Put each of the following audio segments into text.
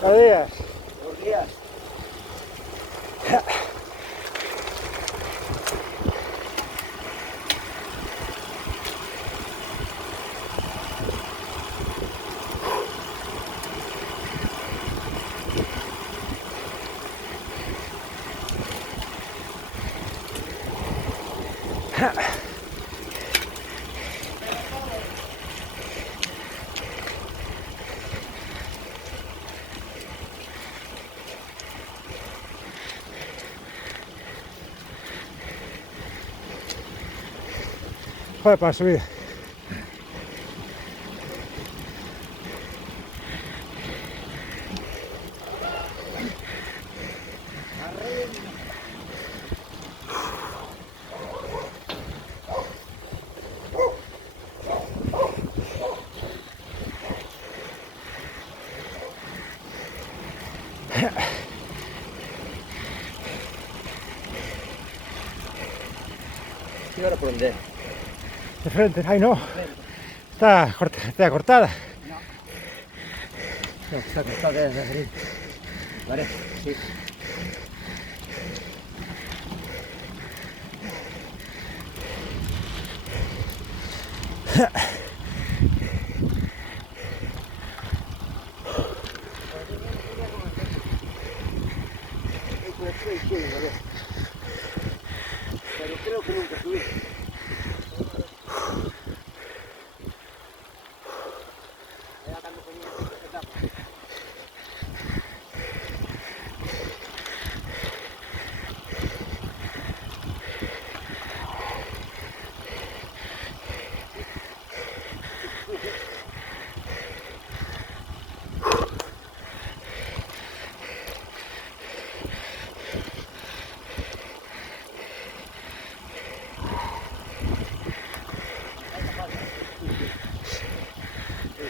Buenos días. Buenos días. Joder, para subir. ¿Y ahora por dónde? De frente, ay no. Está cortada. No, está cortada de abrir. Vale, sí. Pero creo que nunca subí.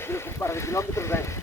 Creo que un par de kilómetros de